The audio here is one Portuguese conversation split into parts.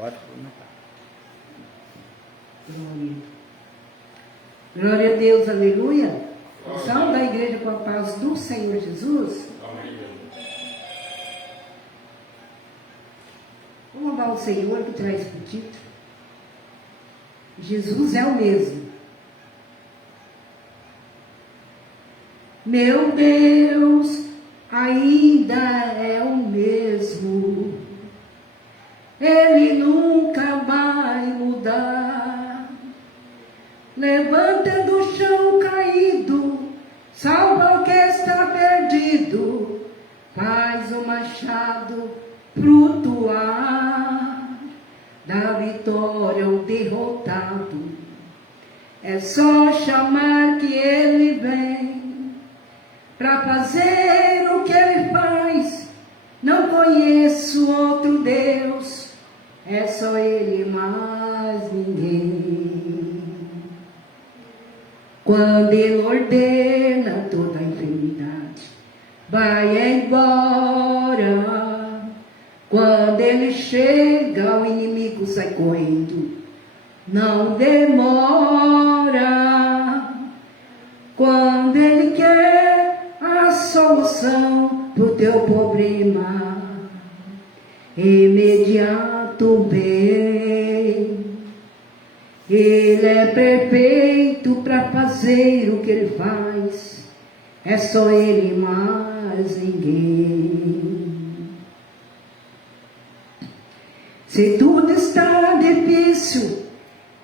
Pode comentar. Glória a Deus, aleluia. Salve da igreja com a paz do Senhor Jesus. Vamos louvar o Senhor que traz o título. Jesus é o mesmo. Meu Deus ainda é o mesmo. Ele nunca vai mudar. Levanta do chão caído, salva o que está perdido, faz o machado flutuar, dá vitória ao derrotado. É só chamar que ele vem, para fazer o que ele faz. Não conheço outro Deus, é só ele, mais ninguém. Quando ele ordena, toda a enfermidade vai embora. Quando ele chega, o inimigo sai correndo, não demora. Quando ele quer a solução pro teu problema, imediato vem. Ele é perfeito para fazer o que ele faz. É só ele, mais ninguém. Se tudo está difícil,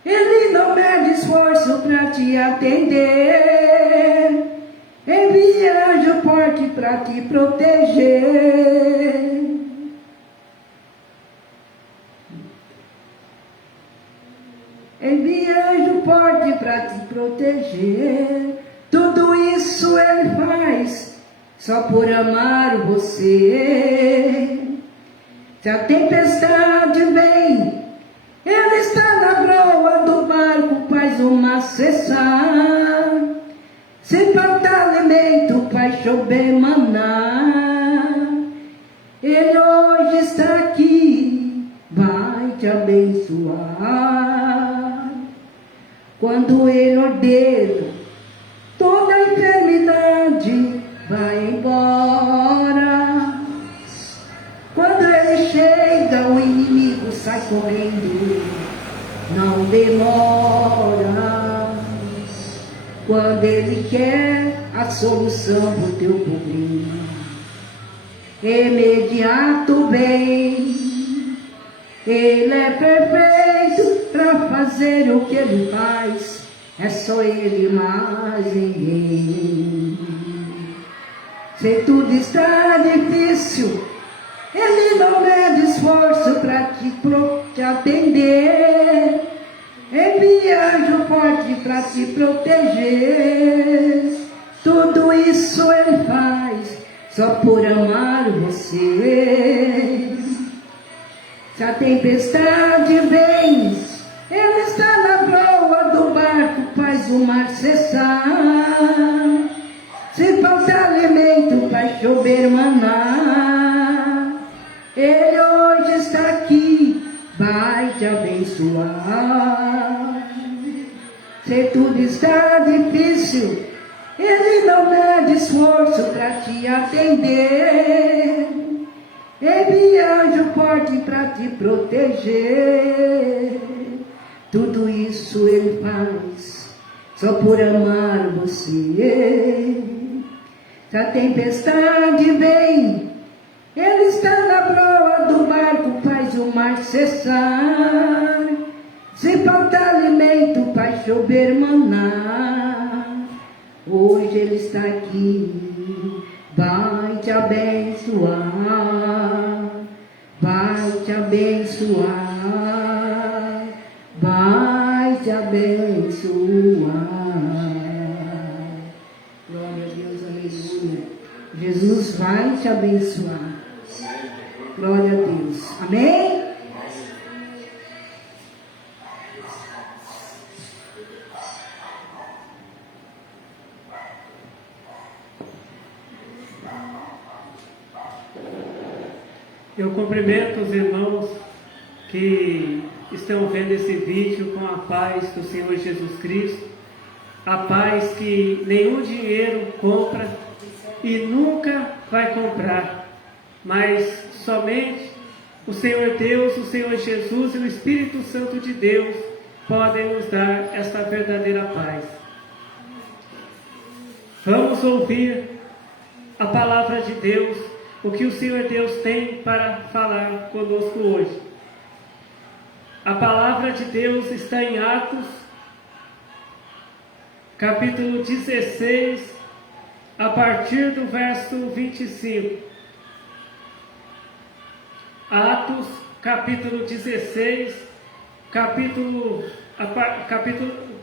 ele não mede esforço para te atender. Envia anjo forte para te proteger. Envia anjo forte para te proteger. Tudo isso ele faz só por amar você. Se a tempestade vem, ele está na proa do barco, faz o mar cessar. Se faltar alimento, vai chover maná. Ele hoje está aqui, vai te abençoar. Quando ele ordena, toda a enfermidade vai embora. Quando ele chega, o inimigo sai correndo, não demora. Quando ele quer a solução pro teu problema, imediato vem. Ele é perfeito para fazer o que ele faz. É só ele, mais ninguém. Se tudo está difícil, ele não mede esforço para te atender. Envia anjo forte para te proteger. Tudo isso ele faz só por amar você. Se a tempestade vem, ele está na proa do barco, faz o mar cessar. Se faltar alimento, vai chover maná. Ele hoje está aqui, vai te abençoar. Se tudo está difícil, ele não mede esforço para te atender. Envia anjo forte para te proteger. Tudo isso ele faz só por amar você. Se a tempestade vem, ele está na proa do barco, faz o mar cessar. Se faltar alimento, vai chover maná. Hoje ele está aqui, vai te abençoar. Vai te abençoar. Vai te abençoar. Glória a Deus, aleluia. Jesus vai te abençoar. Glória a Deus. Amém? Eu cumprimento os irmãos que estão vendo esse vídeo com a paz do Senhor Jesus Cristo, a paz que nenhum dinheiro compra e nunca vai comprar, mas somente o Senhor Deus, o Senhor Jesus e o Espírito Santo de Deus podem nos dar esta verdadeira paz. Vamos ouvir a palavra de Deus, o que o Senhor Deus tem para falar conosco hoje. A palavra de Deus está em Atos, capítulo 16, a partir do verso 25. Atos, capítulo 16, capítulo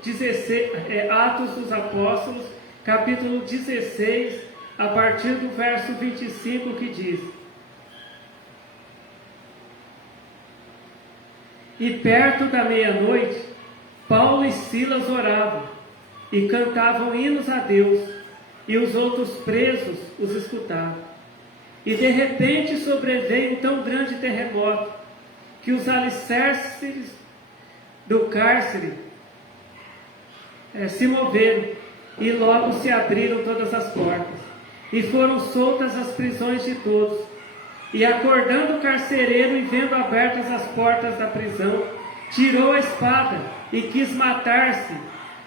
16, Atos dos Apóstolos, capítulo 16, a partir do verso 25, que diz: E perto da meia-noite, Paulo e Silas oravam e cantavam hinos a Deus, e os outros presos os escutavam. E de repente sobreveio um tão grande terremoto, que os alicerces do cárcere se moveram, e logo se abriram todas as portas, e foram soltas as prisões de todos. E acordando o carcereiro, e vendo abertas as portas da prisão, tirou a espada e quis matar-se,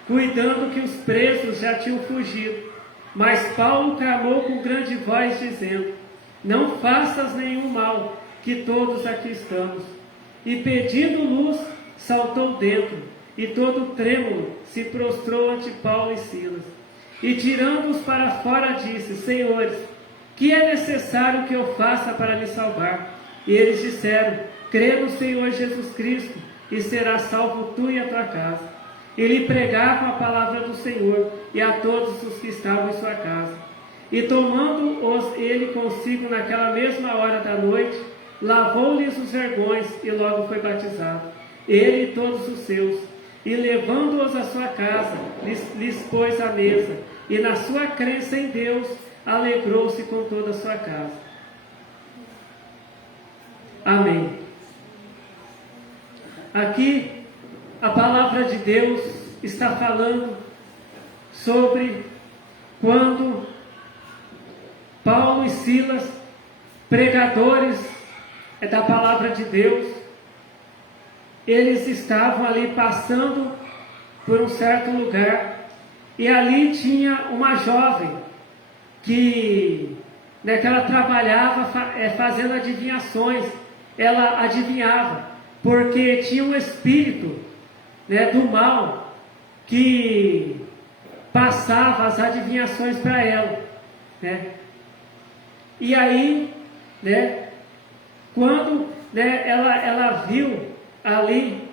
cuidando que os presos já tinham fugido. Mas Paulo clamou com grande voz, dizendo: Não faças nenhum mal, que todos aqui estamos. E pedindo luz, saltou dentro, e todo trêmulo se prostrou ante Paulo e Silas. E tirando-os para fora, disse: Senhores, que é necessário que eu faça para me salvar? E eles disseram: Crê no Senhor Jesus Cristo, e serás salvo tu e a tua casa. E lhe pregavam a palavra do Senhor, e a todos os que estavam em sua casa. E tomando-os ele consigo naquela mesma hora da noite, lavou-lhes os vergões, e logo foi batizado, ele e todos os seus. E levando-os à sua casa, lhes pôs a mesa, e na sua crença em Deus, alegrou-se com toda a sua casa. Amém. Aqui, a palavra de Deus está falando sobre quando Paulo e Silas, pregadores da palavra de Deus, eles estavam ali passando por um certo lugar, e ali tinha uma jovem que ela trabalhava fazendo adivinhações. Ela adivinhava, porque tinha um espírito do mal que passava as adivinhações para ela, E aí, quando ela viu ali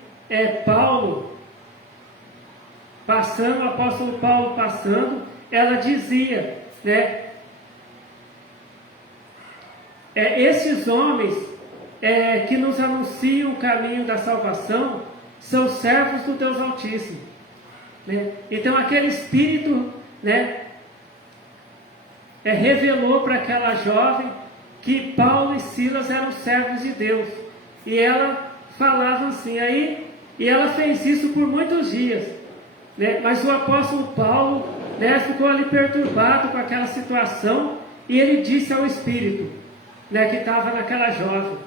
Paulo passando, o apóstolo Paulo passando, ela dizia, esses homens que nos anunciam o caminho da salvação são servos do Deus Altíssimo. Então aquele espírito revelou para aquela jovem que Paulo e Silas eram servos de Deus, e ela falava assim, e ela fez isso por muitos dias, mas o apóstolo Paulo ficou ali perturbado com aquela situação, e ele disse ao espírito que estava naquela jovem: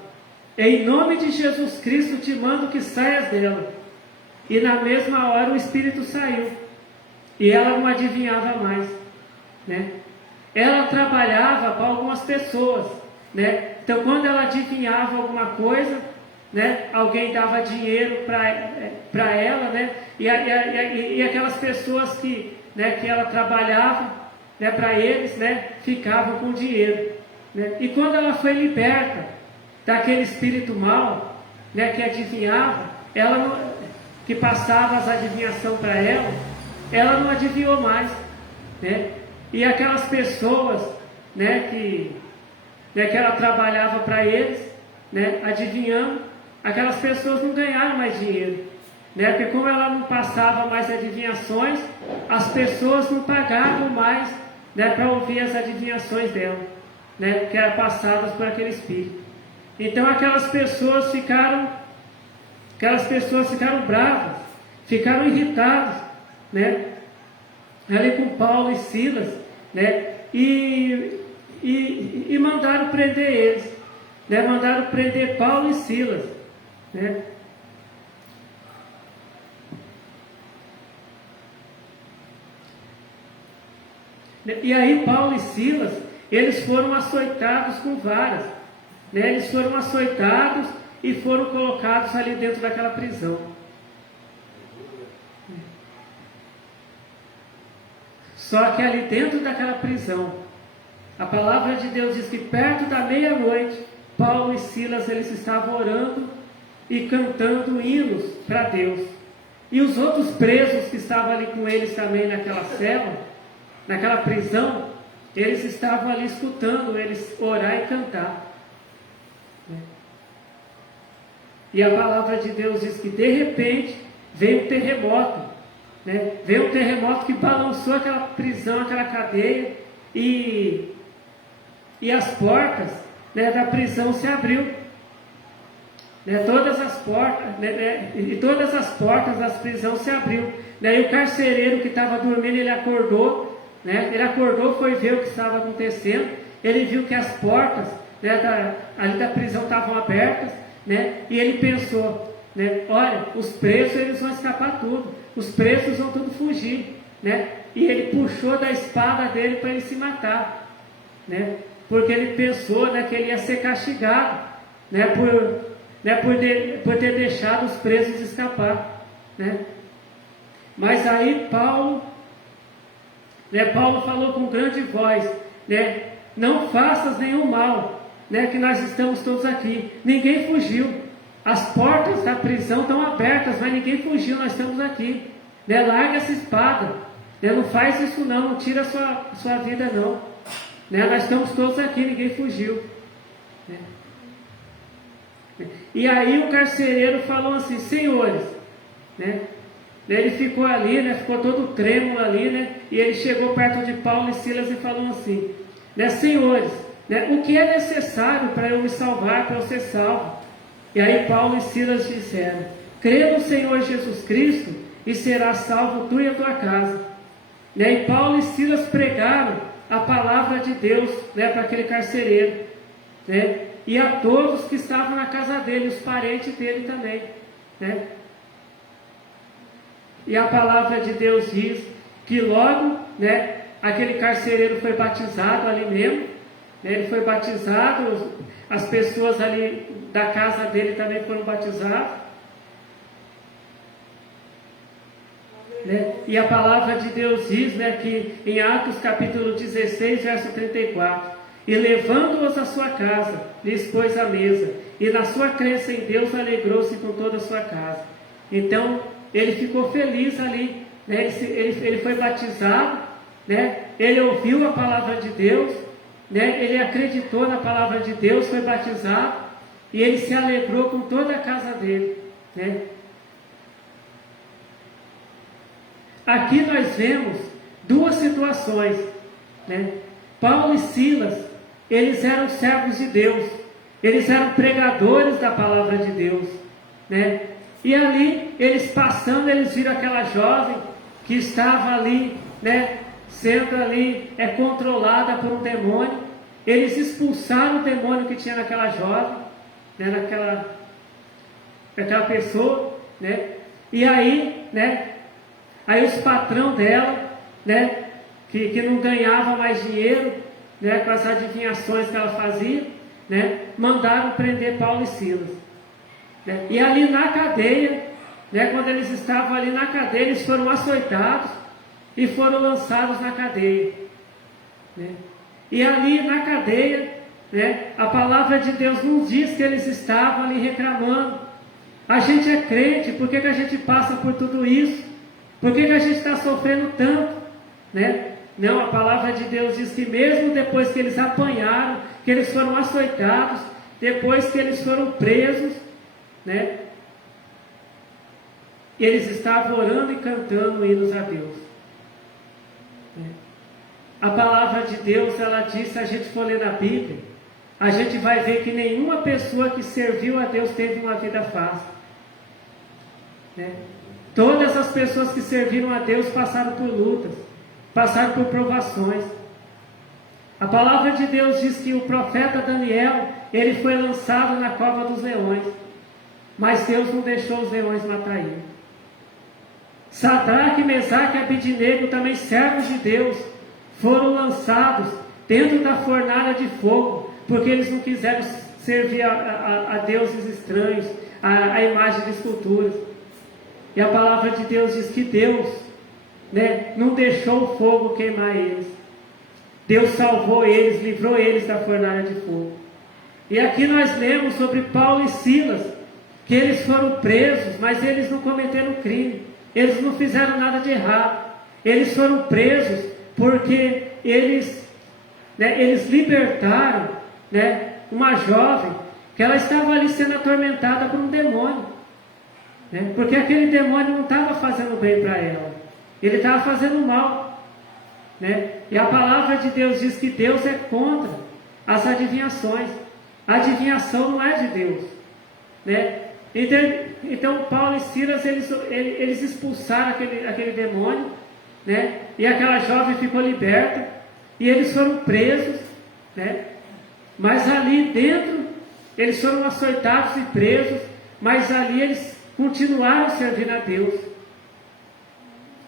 Em nome de Jesus Cristo te mando que saias dela. E na mesma hora o espírito saiu, e ela não adivinhava mais, Ela trabalhava para algumas pessoas, Então quando ela adivinhava alguma coisa, alguém dava dinheiro para ela, E aquelas pessoas que ela trabalhava, para eles, ficavam com dinheiro, E quando ela foi liberta daquele espírito mau, que adivinhava, ela não, que passava as adivinhações para ela não adivinhou mais, E aquelas pessoas, que ela trabalhava para eles, adivinhando, aquelas pessoas não ganharam mais dinheiro, porque como ela não passava mais adivinhações, as pessoas não pagavam mais, para ouvir as adivinhações dela, que eram passadas por aquele espírito. Então aquelas pessoas ficaram Aquelas pessoas ficaram bravas, ficaram irritadas, né? Ali com Paulo e Silas, né? E mandaram prender eles, né? Mandaram prender Paulo e Silas, né? E aí Paulo e Silas, eles foram açoitados com varas, né? Eles foram açoitados e foram colocados ali dentro daquela prisão. Só que ali dentro daquela prisão, a palavra de Deus diz que perto da meia-noite, Paulo e Silas, eles estavam orando e cantando hinos para Deus. E os outros presos que estavam ali com eles também naquela cela, naquela prisão, eles estavam ali escutando eles orar e cantar. E a palavra de Deus diz que de repente veio um terremoto, né? Veio um terremoto que balançou aquela prisão, aquela cadeia, e as portas, né, da prisão se abriu, né? Todas as portas, né, e todas as portas das prisões se abriu, né? E o carcereiro que estava dormindo, ele acordou, né? Ele acordou, foi ver o que estava acontecendo. Ele viu que as portas, né, ali da prisão estavam abertas, né? E ele pensou, né? Olha, os presos eles vão escapar tudo, os presos vão tudo fugir, né? E ele puxou da espada dele para ele se matar, né? Porque ele pensou, né, que ele ia ser castigado, né, por ter deixado os presos escapar, né? Mas aí Paulo falou com grande voz, né? Não faças nenhum mal, né? Que nós estamos todos aqui. Ninguém fugiu. As portas da prisão estão abertas, mas ninguém fugiu. Nós estamos aqui, né? Larga essa espada, né? Não faz isso não tira a sua vida não, né? Nós estamos todos aqui, ninguém fugiu, né? E aí o carcereiro falou assim: senhores, né? Ele ficou ali, né? Ficou todo trêmulo ali, né? E ele chegou perto de Paulo e Silas e falou assim, né? Senhores, né? O que é necessário para eu me salvar, para eu ser salvo? E aí Paulo e Silas disseram: crê no Senhor Jesus Cristo e serás salvo tu e a tua casa. Né? E Paulo e Silas pregaram a palavra de Deus, né, para aquele carcereiro, né? E a todos que estavam na casa dele, os parentes dele também, né? E a palavra de Deus diz que logo, né, aquele carcereiro foi batizado ali mesmo, né? Ele foi batizado, as pessoas ali da casa dele também foram batizadas, né? E a palavra de Deus diz, né, que em Atos capítulo 16, verso 34, e levando-os à sua casa, lhes pôs a mesa, e na sua crença em Deus alegrou-se com toda a sua casa. Então ele ficou feliz ali, né? Ele foi batizado, né? Ele ouviu a palavra de Deus, né? Ele acreditou na palavra de Deus, foi batizado, e ele se alegrou com toda a casa dele, né? Aqui nós vemos duas situações, né? Paulo e Silas, eles eram servos de Deus, eles eram pregadores da palavra de Deus, né? E ali, eles passando, eles viram aquela jovem que estava ali, né, sendo ali controlada por um demônio. Eles expulsaram o demônio que tinha naquela jovem, né, naquela pessoa, né? E aí, né, aí os patrão dela, né, que não ganhava mais dinheiro, né, com as adivinhações que ela fazia, né, mandaram prender Paulo e Silas, né? E ali na cadeia, né, quando eles estavam ali na cadeia, eles foram açoitados e foram lançados na cadeia, né? E ali na cadeia, né, a palavra de Deus nos diz que eles estavam ali reclamando: a gente é crente, por que a gente passa por tudo isso? Por que a gente está sofrendo tanto, né? Não, a palavra de Deus diz que mesmo depois que eles apanharam, que eles foram açoitados, depois que eles foram presos, né, eles estavam orando e cantando hinos a Deus, né? A palavra de Deus, ela diz, se a gente for ler na Bíblia, a gente vai ver que nenhuma pessoa que serviu a Deus teve uma vida fácil, né? Todas as pessoas que serviram a Deus passaram por lutas, passaram por provações. A palavra de Deus diz que o profeta Daniel, ele foi lançado na cova dos leões, mas Deus não deixou os leões matar ele. Sadraque, Mesaque e Abidnego, também servos de Deus, foram lançados dentro da fornalha de fogo, porque eles não quiseram servir a deuses estranhos, a imagem de esculturas. E a palavra de Deus diz que Deus, né, não deixou o fogo queimar eles. Deus salvou eles, livrou eles da fornalha de fogo. E aqui nós lemos sobre Paulo e Silas, que eles foram presos, mas eles não cometeram crime, eles não fizeram nada de errado. Eles foram presos porque eles libertaram, né, uma jovem que ela estava ali sendo atormentada por um demônio, né, porque aquele demônio não estava fazendo bem para ela, ele estava fazendo mal, né? E a palavra de Deus diz que Deus é contra as adivinhações. A adivinhação não é de Deus, né? Então Paulo e Silas, eles expulsaram aquele demônio, né? E aquela jovem ficou liberta, e eles foram presos, né? Mas ali dentro, eles foram açoitados e presos, mas ali eles continuaram servindo a Deus.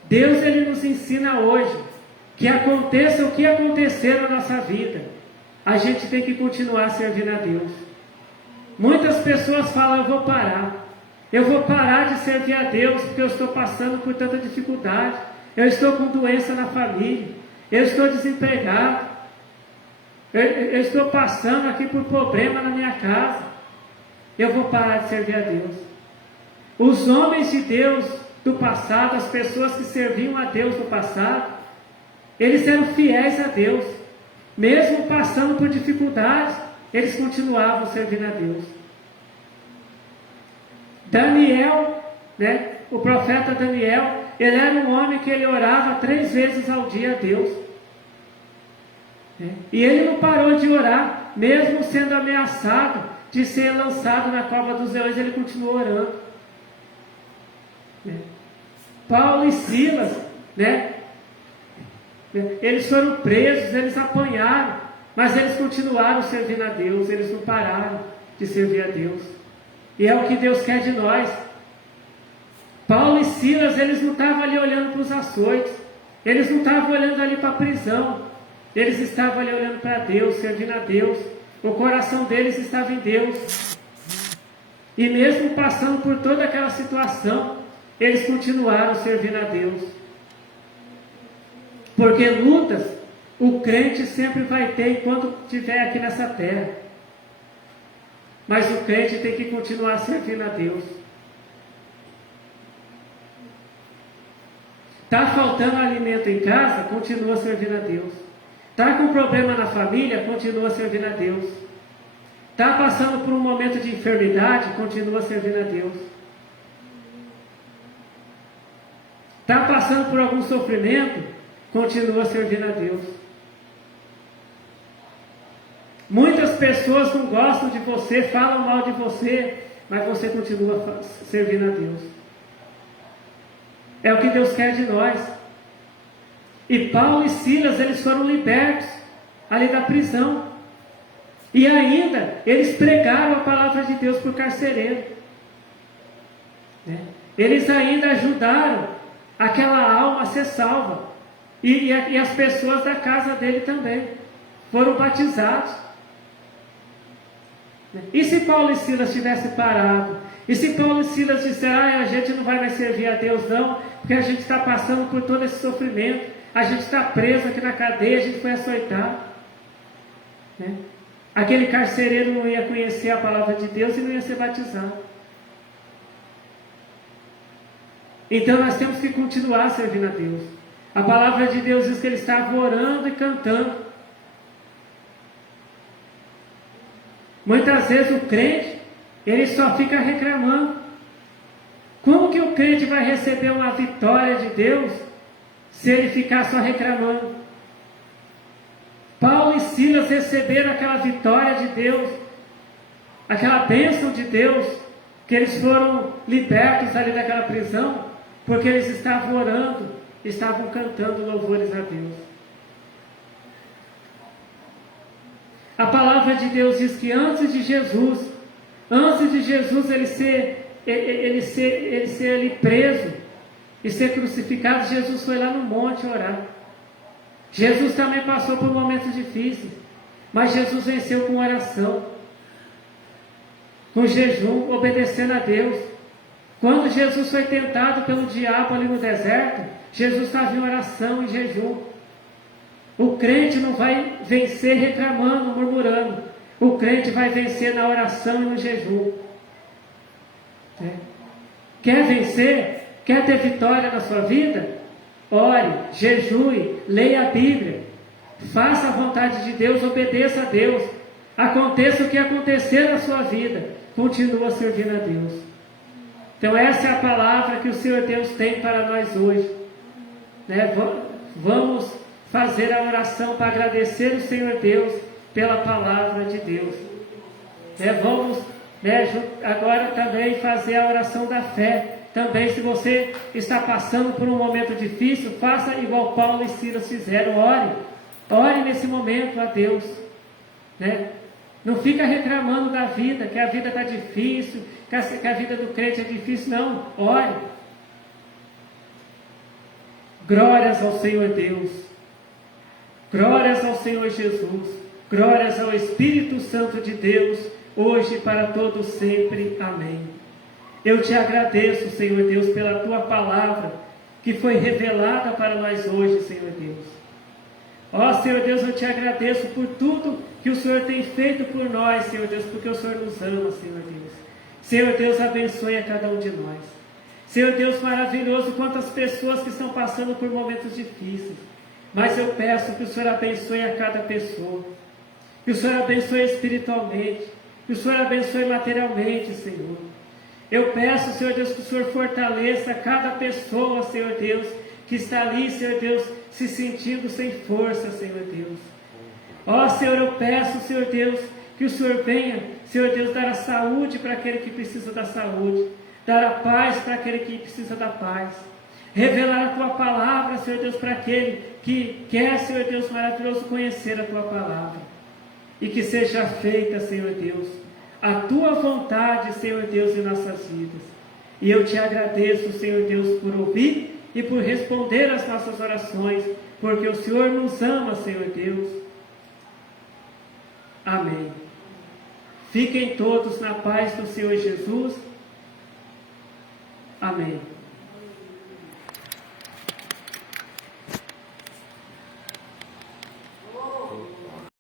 Deus, ele nos ensina hoje que aconteça o que acontecer na nossa vida, a gente tem que continuar servindo a Deus. Muitas pessoas falam: eu vou parar de servir a Deus porque eu estou passando por tanta dificuldade, eu estou com doença na família, eu estou desempregado, eu estou passando aqui por problema na minha casa, eu vou parar de servir a Deus. Os homens de Deus do passado, as pessoas que serviam a Deus no passado, eles eram fiéis a Deus, mesmo passando por dificuldades, eles continuavam servindo a Deus. Daniel, né, o profeta Daniel, ele era um homem que ele orava 3 vezes ao dia a Deus, né? E ele não parou de orar, mesmo sendo ameaçado de ser lançado na cova dos leões, ele continuou orando, né? Paulo e Silas, né, eles foram presos, eles apanharam, mas eles continuaram servindo a Deus, eles não pararam de servir a Deus. E é o que Deus quer de nós. Paulo e Silas, eles não estavam ali olhando para os açoites, eles não estavam olhando ali para a prisão, eles estavam ali olhando para Deus, servindo a Deus. O coração deles estava em Deus. E mesmo passando por toda aquela situação, eles continuaram servindo a Deus. Porque lutas, o crente sempre vai ter enquanto estiver aqui nessa terra. Mas o crente tem que continuar servindo a Deus. Está faltando alimento em casa? Continua servindo a Deus. Está com problema na família? Continua servindo a Deus. Está passando por um momento de enfermidade? Continua servindo a Deus. Está passando por algum sofrimento? Continua servindo a Deus. Muitas pessoas não gostam de você, falam mal de você, mas você continua servindo a Deus. É o que Deus quer de nós. E Paulo e Silas, eles foram libertos ali da prisão. E ainda, eles pregaram a palavra de Deus para o carcereiro, né? Eles ainda ajudaram aquela alma a ser salva. E as pessoas da casa dele também foram batizados. E se Paulo e Silas tivessem parado? E se Paulo e Silas disseram: a gente não vai mais servir a Deus não, porque a gente está passando por todo esse sofrimento, a gente está preso aqui na cadeia, a gente foi açoitado, né? Aquele carcereiro não ia conhecer a palavra de Deus e não ia ser batizado. Então nós temos que continuar servindo a Deus. A palavra de Deus diz que ele estava orando e cantando. Muitas vezes o crente, ele só fica reclamando. Como que o crente vai receber uma vitória de Deus se ele ficar só reclamando? Paulo e Silas receberam aquela vitória de Deus, aquela bênção de Deus, que eles foram libertos ali daquela prisão, porque eles estavam orando, estavam cantando louvores a Deus. A palavra de Deus diz que antes de Jesus ele ser ali preso e ser crucificado, Jesus foi lá no monte orar. Jesus também passou por momentos difíceis, mas Jesus venceu com oração, com jejum, obedecendo a Deus. Quando Jesus foi tentado pelo diabo ali no deserto, Jesus estava em oração e jejum. O crente não vai vencer reclamando, murmurando. O crente vai vencer na oração e no jejum. Quer vencer? Quer ter vitória na sua vida? Ore, jejue, leia a Bíblia. Faça a vontade de Deus, obedeça a Deus. Aconteça o que acontecer na sua vida, continua servindo a Deus. Então essa é a palavra que o Senhor Deus tem para nós hoje. Vamos fazer a oração para agradecer o Senhor Deus pela palavra de Deus. Vamos agora também fazer a oração da fé. Também, se você está passando por um momento difícil, faça igual Paulo e Silas fizeram. Ore nesse momento a Deus. Não fica reclamando da vida, que a vida está difícil, que a vida do crente é difícil. Não, ore. Glórias ao Senhor Deus. Glórias ao Senhor Jesus, glórias ao Espírito Santo de Deus, hoje e para todos sempre. Amém. Eu te agradeço, Senhor Deus, pela tua palavra, que foi revelada para nós hoje, Senhor Deus. Ó Senhor Deus, eu te agradeço por tudo que o Senhor tem feito por nós, Senhor Deus, porque o Senhor nos ama, Senhor Deus. Senhor Deus, abençoe a cada um de nós. Senhor Deus, maravilhoso, quantas pessoas que estão passando por momentos difíceis. Mas eu peço que o Senhor abençoe a cada pessoa, que o Senhor abençoe espiritualmente, que o Senhor abençoe materialmente, Senhor. Eu peço, Senhor Deus, que o Senhor fortaleça cada pessoa, Senhor Deus, que está ali, Senhor Deus, se sentindo sem força, Senhor Deus. Ó Senhor, eu peço, Senhor Deus, que o Senhor venha, Senhor Deus, dar a saúde para aquele que precisa da saúde, dar a paz para aquele que precisa da paz. Revelar a tua palavra, Senhor Deus, para aquele que quer, Senhor Deus maravilhoso, conhecer a tua palavra. E que seja feita, Senhor Deus, a tua vontade, Senhor Deus, em nossas vidas. E eu te agradeço, Senhor Deus, por ouvir e por responder às nossas orações, porque o Senhor nos ama, Senhor Deus. Amém. Fiquem todos na paz do Senhor Jesus. Amém.